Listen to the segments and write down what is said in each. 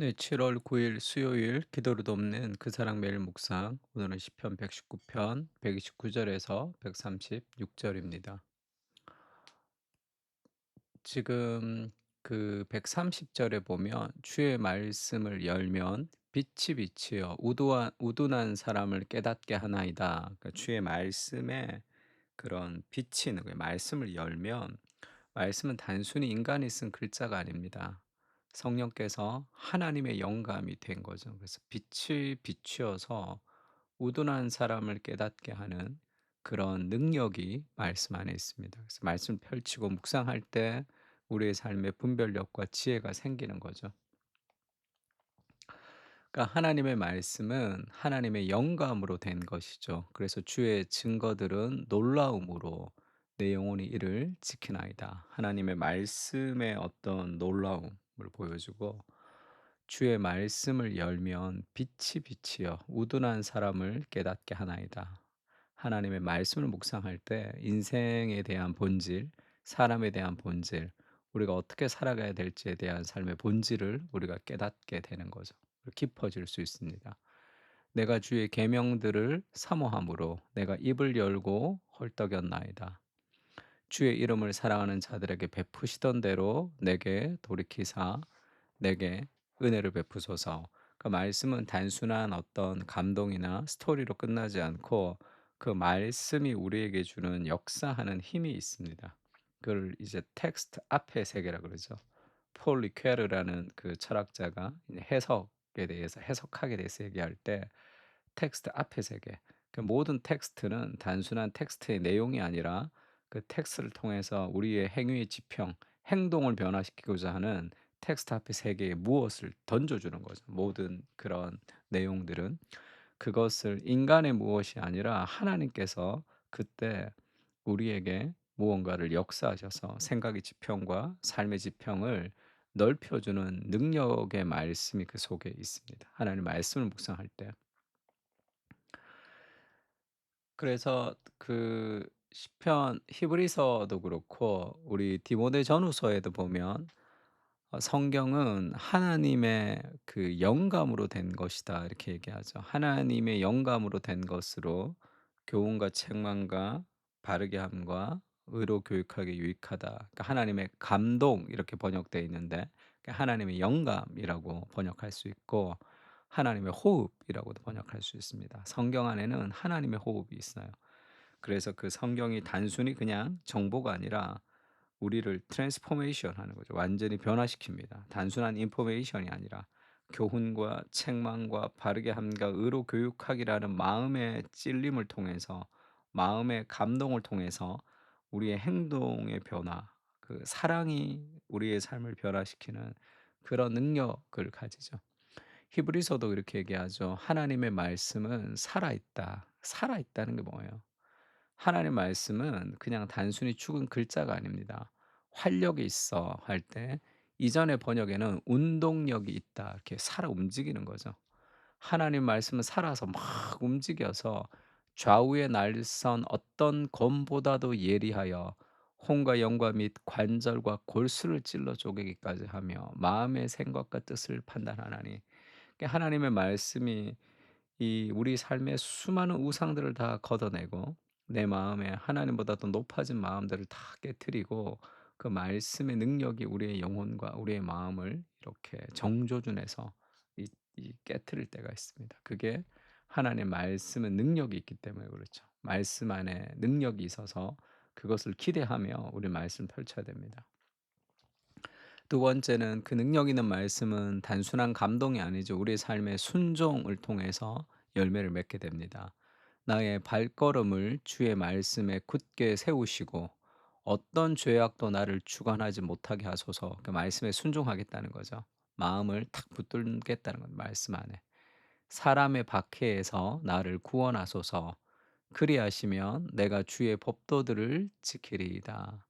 네, 7월 9일 수요일 기도로 돕는 그 사랑 매일 묵상. 오늘은 시편 119편 129절에서 136절입니다. 지금 그 130절에 보면 주의 말씀을 열면 빛이 빛이여 우둔한 사람을 깨닫게 하나이다. 그러니까 주의 말씀에 그런 빛이 있는 거예요. 말씀을 열면 말씀은 단순히 인간이 쓴 글자가 아닙니다. 성령께서 하나님의 영감이 된 거죠. 그래서 빛이 비추어서 우둔한 사람을 깨닫게 하는 그런 능력이 말씀 안에 있습니다. 그래서 말씀 펼치고 묵상할 때 우리의 삶의 분별력과 지혜가 생기는 거죠. 그러니까 하나님의 말씀은 하나님의 영감으로 된 것이죠. 그래서 주의 증거들은 놀라움으로 내 영혼이 이를 지키나이다. 하나님의 말씀의 어떤 놀라움을 보여주고 주의 말씀을 열면 빛이 빛이여 우둔한 사람을 깨닫게 하나이다. 하나님의 말씀을 묵상할 때 인생에 대한 본질, 사람에 대한 본질, 우리가 어떻게 살아가야 될지에 대한 삶의 본질을 우리가 깨닫게 되는 거죠. 깊어질 수 있습니다. 내가 주의 계명들을 사모함으로 내가 입을 열고 헐떡였나이다. 주의 이름을 사랑하는 자들에게 베푸시던 대로 내게 돌이키사 내게 은혜를 베푸소서. 그 말씀은 단순한 어떤 감동이나 스토리로 끝나지 않고 그 말씀이 우리에게 주는 역사하는 힘이 있습니다. 그걸 이제 텍스트 앞의 세계라 그러죠. 폴 리퀘르라는 그 철학자가 이제 해석에 대해서 해석학에 대해서 얘기할 때 텍스트 앞의 세계. 그 모든 텍스트는 단순한 텍스트의 내용이 아니라 그 텍스트를 통해서 우리의 행위의 지평, 행동을 변화시키고자 하는 텍스트 앞의 세계에 무엇을 던져주는 거죠. 모든 그런 내용들은 그것을 인간의 무엇이 아니라 하나님께서 그때 우리에게 무언가를 역사하셔서 생각의 지평과 삶의 지평을 넓혀주는 능력의 말씀이 그 속에 있습니다. 하나님 말씀을 묵상할 때. 그래서 그 시편 히브리서도 그렇고 우리 디모데전후서에도 보면 성경은 하나님의 그 영감으로 된 것이다 이렇게 얘기하죠. 하나님의 영감으로 된 것으로 교훈과 책망과 바르게 함과 의로 교육하기 유익하다. 그러니까 하나님의 감동 이렇게 번역되어 있는데 그러니까 하나님의 영감이라고 번역할 수 있고 하나님의 호흡이라고도 번역할 수 있습니다. 성경 안에는 하나님의 호흡이 있어요. 그래서 그 성경이 단순히 그냥 정보가 아니라 우리를 트랜스포메이션 하는 거죠. 완전히 변화시킵니다. 단순한 인포메이션이 아니라 교훈과 책망과 바르게 함과 의로 교육하기라는 마음의 찔림을 통해서 마음의 감동을 통해서 우리의 행동의 변화, 그 사랑이 우리의 삶을 변화시키는 그런 능력을 가지죠. 히브리서도 이렇게 얘기하죠. 하나님의 말씀은 살아있다. 살아있다는 게 뭐예요? 하나님 말씀은 그냥 단순히 죽은 글자가 아닙니다. 활력이 있어 할 때 이전의 번역에는 운동력이 있다. 이렇게 살아 움직이는 거죠. 하나님 말씀은 살아서 막 움직여서 좌우의 날선 어떤 검보다도 예리하여 혼과 영과 및 관절과 골수를 찔러 쪼개기까지 하며 마음의 생각과 뜻을 판단하나니. 그러니까 하나님의 말씀이 이 우리 삶의 수많은 우상들을 다 걷어내고 내 마음에 하나님보다 더 높아진 마음들을 다 깨트리고 그 말씀의 능력이 우리의 영혼과 우리의 마음을 이렇게 정조준해서 깨트릴 때가 있습니다. 그게 하나님의 말씀은 능력이 있기 때문에 그렇죠. 말씀 안에 능력이 있어서 그것을 기대하며 우리 말씀 펼쳐야 됩니다. 두 번째는 그 능력 있는 말씀은 단순한 감동이 아니죠. 우리의 삶의 순종을 통해서 열매를 맺게 됩니다. 나의 발걸음을 주의 말씀에 굳게 세우시고 어떤 죄악도 나를 주관하지 못하게 하소서. 그 말씀에 순종하겠다는 거죠. 마음을 탁 붙들겠다는 건 말씀 안에. 사람의 박해에서 나를 구원하소서. 그리하시면 내가 주의 법도들을 지키리이다.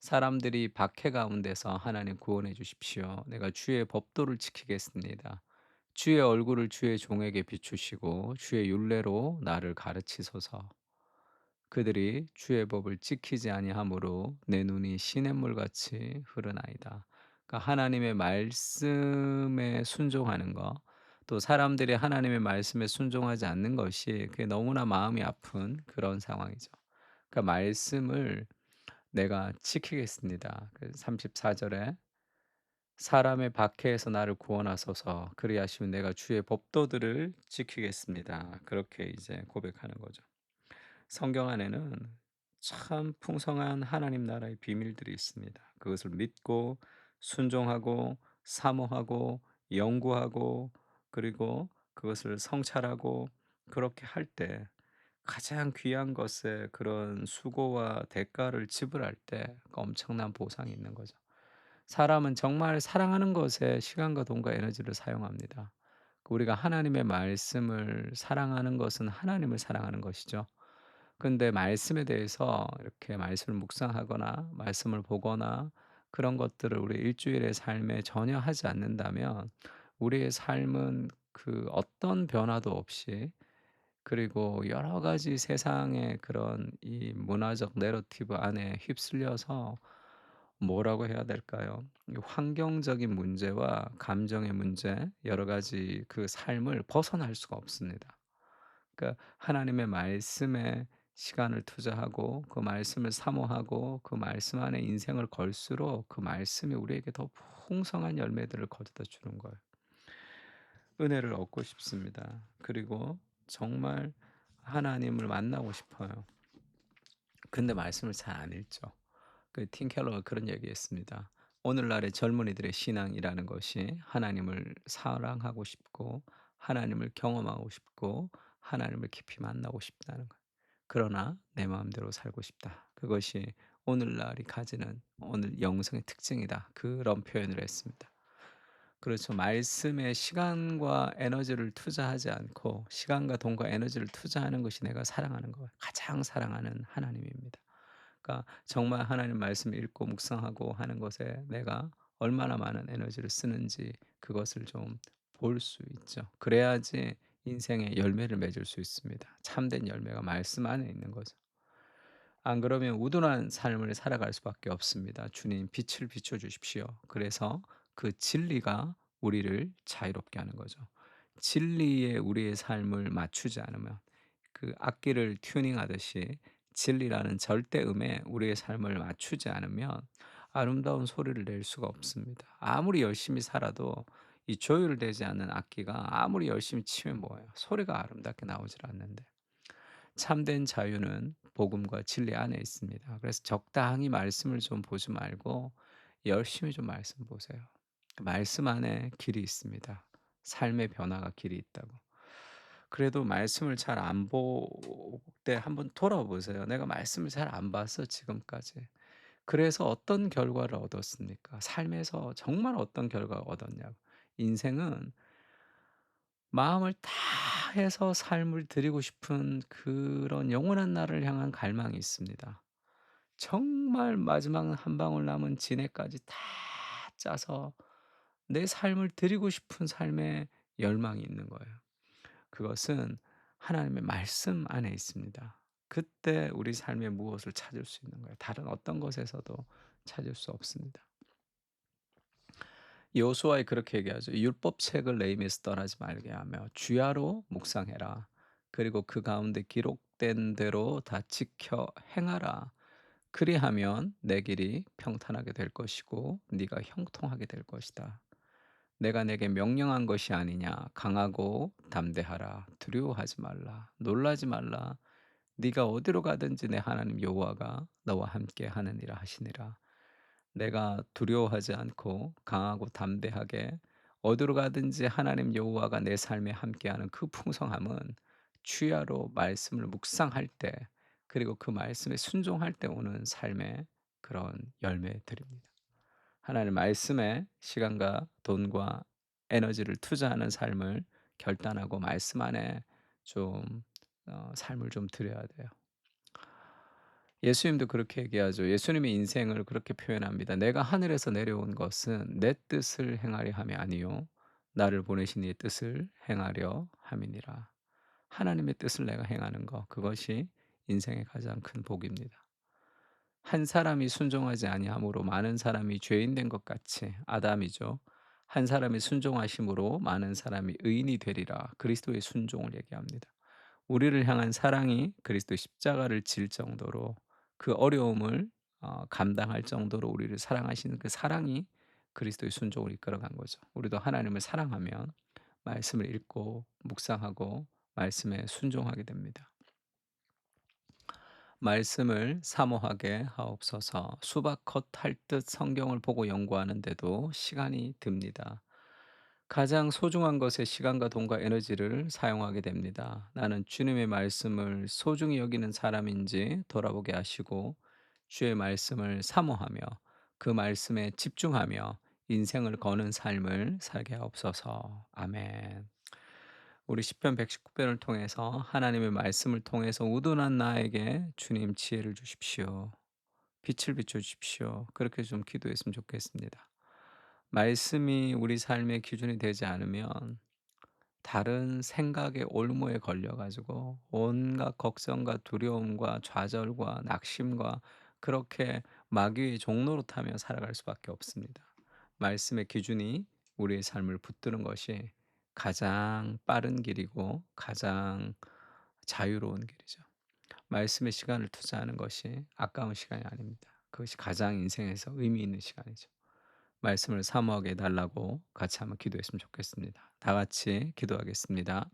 사람들이 박해 가운데서 하나님 구원해 주십시오. 내가 주의 법도를 지키겠습니다. 주의 얼굴을 주의 종에게 비추시고 주의 율례로 나를 가르치소서. 그들이 주의 법을 지키지 아니하므로 내 눈이 시냇물같이 흐르나이다. 그러니까 하나님의 말씀에 순종하는 거, 또 사람들이 하나님의 말씀에 순종하지 않는 것이 그게 너무나 마음이 아픈 그런 상황이죠. 그러니까 말씀을 내가 지키겠습니다. 그 34 절에 사람의 박해에서 나를 구원하소서 그리하시면 내가 주의 법도들을 지키겠습니다. 그렇게 이제 고백하는 거죠. 성경 안에는 참 풍성한 하나님 나라의 비밀들이 있습니다. 그것을 믿고 순종하고 사모하고 연구하고 그리고 그것을 성찰하고 그렇게 할 때 가장 귀한 것에 그런 수고와 대가를 지불할 때 엄청난 보상이 있는 거죠. 사람은 정말 사랑하는 것에 시간과 돈과 에너지를 사용합니다. 우리가 하나님의 말씀을 사랑하는 것은 하나님을 사랑하는 것이죠. 근데 말씀에 대해서 이렇게 말씀을 묵상하거나 말씀을 보거나 그런 것들을 우리 일주일의 삶에 전혀 하지 않는다면 우리의 삶은 그 어떤 변화도 없이, 그리고 여러 가지 세상의 그런 이 문화적 내러티브 안에 휩쓸려서 뭐라고 해야 될까요? 이 환경적인 문제와 감정의 문제, 여러 가지 그 삶을 벗어날 수가 없습니다. 그러니까 하나님의 말씀에 시간을 투자하고 그 말씀을 사모하고 그 말씀 안에 인생을 걸수록 그 말씀이 우리에게 더 풍성한 열매들을 거둬다 주는 거예요. 은혜를 얻고 싶습니다. 그리고 정말 하나님을 만나고 싶어요. 근데 말씀을 잘 안 읽죠. 그 팀 켈러가 그런 얘기했습니다. 오늘날의 젊은이들의 신앙이라는 것이 하나님을 사랑하고 싶고 하나님을 경험하고 싶고 하나님을 깊이 만나고 싶다는 거예요. 그러나 내 마음대로 살고 싶다. 그것이 오늘날이 가지는 오늘 영성의 특징이다. 그런 표현을 했습니다. 그렇죠. 말씀에 시간과 에너지를 투자하지 않고 시간과 돈과 에너지를 투자하는 것이 내가 사랑하는 것, 가장 사랑하는 하나님입니다. 그러니까 정말 하나님 말씀 읽고 묵상하고 하는 것에 내가 얼마나 많은 에너지를 쓰는지 그것을 좀 볼 수 있죠. 그래야지 인생의 열매를 맺을 수 있습니다. 참된 열매가 말씀 안에 있는 거죠. 안 그러면 우둔한 삶을 살아갈 수밖에 없습니다. 주님 빛을 비춰 주십시오. 그래서 그 진리가 우리를 자유롭게 하는 거죠. 진리에 우리의 삶을 맞추지 않으면, 그 악기를 튜닝하듯이 진리라는 절대음에 우리의 삶을 맞추지 않으면 아름다운 소리를 낼 수가 없습니다. 아무리 열심히 살아도 이 조율되지 않는 악기가 아무리 열심히 치면 뭐예요? 소리가 아름답게 나오질 않는데. 참된 자유는 복음과 진리 안에 있습니다. 그래서 적당히 말씀을 좀 보지 말고 열심히 좀 말씀 보세요. 그 말씀 안에 길이 있습니다. 삶의 변화가 길이 있다고. 그래도 말씀을 잘 안 볼 때 한번 돌아보세요. '내가 말씀을 잘 안 봤어 지금까지. 그래서 어떤 결과를 얻었습니까? 삶에서 정말 어떤 결과를 얻었냐고.' 인생은 마음을 다해서 삶을 드리고 싶은 그런 영원한 나를 향한 갈망이 있습니다. 정말 마지막 한 방울 남은 진해까지 다 짜서 내 삶을 드리고 싶은 삶의 열망이 있는 거예요. 그것은 하나님의 말씀 안에 있습니다. 그때 우리 삶의 무엇을 찾을 수 있는 거예요. 다른 어떤 것에서도 찾을 수 없습니다. 여호수아에 그렇게 얘기하죠. 율법책을 내 입에서 떠나지 말게 하며 주야로 묵상해라. 그리고 그 가운데 기록된 대로 다 지켜 행하라. 그리하면 내 길이 평탄하게 될 것이고 네가 형통하게 될 것이다. 내가 내게 명령한 것이 아니냐. 강하고 담대하라. 두려워하지 말라. 놀라지 말라. 네가 어디로 가든지 내 하나님 여호와가 너와 함께 하느니라 하시니라. 내가 두려워하지 않고 강하고 담대하게 어디로 가든지 하나님 여호와가 내 삶에 함께하는 그 풍성함은 주야로 말씀을 묵상할 때, 그리고 그 말씀에 순종할 때 오는 삶의 그런 열매들입니다. 하나님 말씀에 시간과 돈과 에너지를 투자하는 삶을 결단하고 말씀 안에 좀 삶을 좀 드려야 돼요. 예수님도 그렇게 얘기하죠. 예수님의 인생을 그렇게 표현합니다. "내가 하늘에서 내려온 것은 내 뜻을 행하려 함이 아니요 나를 보내신 이의 뜻을 행하려 함이니라." 하나님의 뜻을 내가 행하는 것, 그것이 인생의 가장 큰 복입니다. 한 사람이 순종하지 아니함으로 많은 사람이 죄인 된 것 같이 아담이죠. 한 사람이 순종하심으로 많은 사람이 의인이 되리라. 그리스도의 순종을 얘기합니다. 우리를 향한 사랑이 그리스도 십자가를 질 정도로 그 어려움을 감당할 정도로 우리를 사랑하시는 그 사랑이 그리스도의 순종을 이끌어간 거죠. 우리도 하나님을 사랑하면 말씀을 읽고 묵상하고 말씀에 순종하게 됩니다. 말씀을 사모하게 하옵소서. 수박겉 할 듯 성경을 보고 연구하는데도 시간이 듭니다. 가장 소중한 것에 시간과 돈과 에너지를 사용하게 됩니다. 나는 주님의 말씀을 소중히 여기는 사람인지 돌아보게 하시고 주의 말씀을 사모하며 그 말씀에 집중하며 인생을 거는 삶을 살게 하옵소서. 아멘. 우리 시편 119편을 통해서 하나님의 말씀을 통해서 우둔한 나에게 주님 지혜를 주십시오. 빛을 비춰 주십시오. 그렇게 좀 기도했으면 좋겠습니다. 말씀이 우리 삶의 기준이 되지 않으면 다른 생각의 올무에 걸려 가지고 온갖 걱정과 두려움과 좌절과 낙심과 그렇게 마귀의 종노릇 하며 살아갈 수밖에 없습니다. 말씀의 기준이 우리의 삶을 붙드는 것이 가장 빠른 길이고 가장 자유로운 길이죠. 말씀에 시간을 투자하는 것이 아까운 시간이 아닙니다. 그것이 가장 인생에서 의미 있는 시간이죠. 말씀을 사모하게 해 달라고 같이 한번 기도했으면 좋겠습니다. 다 같이 기도하겠습니다.